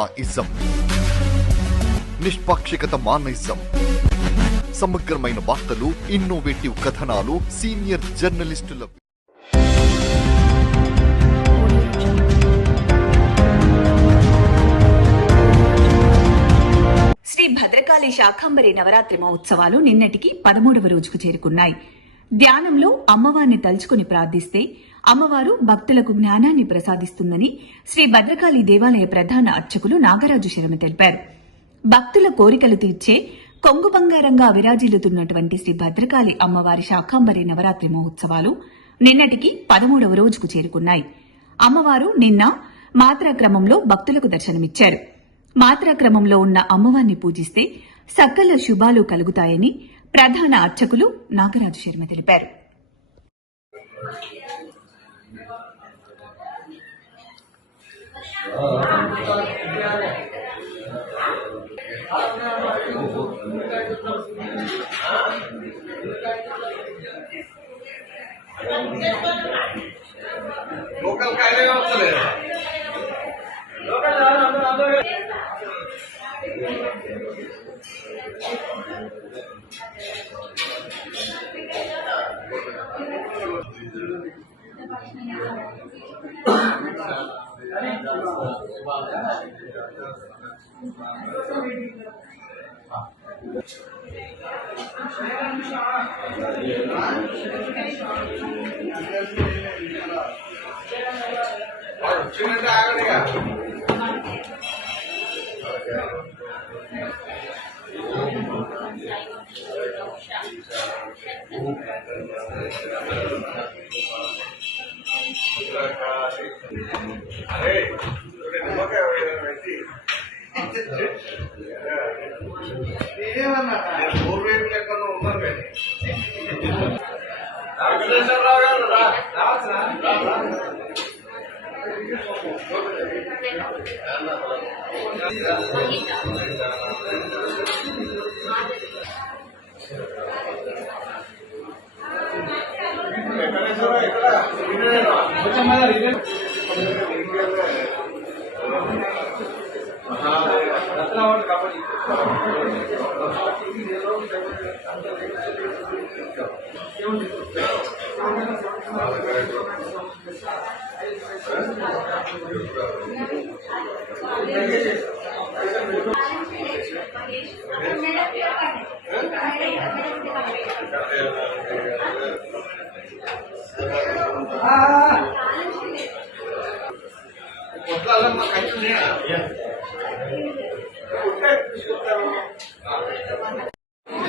Ism నిష్పాక్షికత మానయిజం సమగ్రమైన వార్తలు, innovative కథనాలు, సీనియర్ జర్నలిస్టుల శ్రీ భద్రకాళి శాకంబరి నవరాత్రి మహోత్సవాలు నిన్నటికి 13వ రోజుకు చేరుకున్నాయి. ధ్యానంలో అమ్మవారిని తలుచుకుని ప్రార్థిస్తే అమ్మవారు భక్తులకు జ్ఞానాన్ని ప్రసాదిస్తుందని శ్రీ భద్రకాళి దేవాలయ ప్రధాన అర్చకులు నాగరాజు శర్మ తెలిపారు. భక్తుల కోరికలు తీర్చే కొంగు బంగారంగా విరాజిల్లుతున్నటువంటి శ్రీ భద్రకాళి అమ్మవారి శాకంబరి నవరాత్రి మహోత్సవాలు నిన్నటికి 13వ రోజుకు చేరుకున్నాయి. అమ్మవారు నిన్న మాత్రాక్రమంలో భక్తులకు దర్శనమిచ్చారు. మాత్రాక్రమంలో ఉన్న అమ్మవారిని పూజిస్తే సకల శుభాలు కలుగుతాయని ప్రధాన అర్చకులు నాగరాజు శర్మ తెలిపారు. లోకల్ కాయలే వస్తలేదు. చిన్న ఆగడిగా అరే ఏమన్నా పూర్వేపు లెక్కన ఉన్నారు వెంకటేశ్వరరావు గారు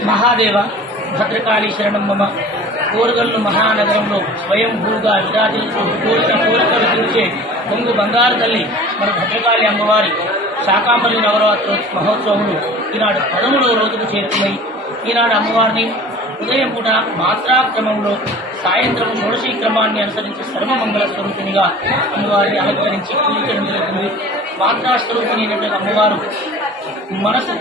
మహాదేవ భద్రకాళి శరణం మమ. కోరగల్లు మహానగరంలో స్వయంభూగా విరాజిల్లుతూ కోరిన కోరికలు తీర్చే కొంగు బంగారు తల్లి మన భద్రకాళి అమ్మవారి శాకంబరి నవరాత్రి మహోత్సవములు ఈనాడు 13వ రోజుకు చేరుకున్నాయి. ఈనాడు అమ్మవారిని ఉదయం పూట మాత్రాక్రమంలో, సాయంత్రం షోడశీ క్రమాన్ని అనుసరించి సర్వమంగళ స్వరూపిణిగా అమ్మవారిని అలంకరించి పూజించడం జరుగుతుంది. మాత్రా స్వరూపిణి అయినటువంటి అమ్మవారు మనసు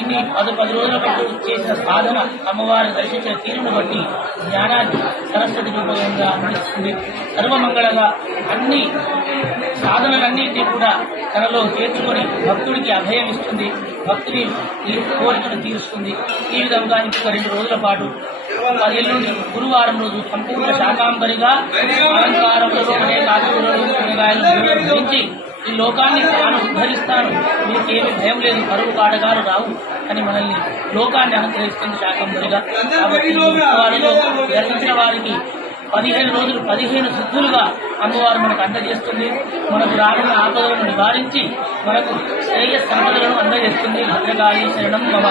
ఇన్ని 10 రోజుల పాటు చేసిన సాధన, అమ్మవారిని దర్శించిన తీరును బట్టి జ్ఞానాన్ని సరస్వతి రూపంగా అందిస్తుంది. సర్వమంగళగా అన్ని సాధనలన్నింటినీ కూడా తనలో చేర్చుకొని భక్తుడికి అభయం ఇస్తుంది, భక్తుని కోరికను తీరుస్తుంది. ఈ విధంగా ఇంకొక 2 రోజుల పాటు 10 నుండి గురువారం రోజు సంపూర్ణ శాకంబరిగా అలంకారంలో అనేక ఆకుకూరలు, కూరగాయలు ధరించి ఈ లోకాన్ని తాను ఉద్ధరిస్తాను, మీకేమి భయం లేదు, కరువు కాటగాలు రావు అని మనల్ని లోకాన్ని అనుగ్రహిస్తుంది శాకంబరిగా. కాబట్టి ఈ ఉత్సవాలలో దర్శించిన వారికి 15 రోజులు 15 సిద్ధులుగా అమ్మవారు మనకు అందజేస్తుంది. మనకు రానున్న ఆపదలను నివారించి మనకు శ్రేయస్ సంపదలను అందజేస్తుంది. భద్రకాళి శరణం మమ.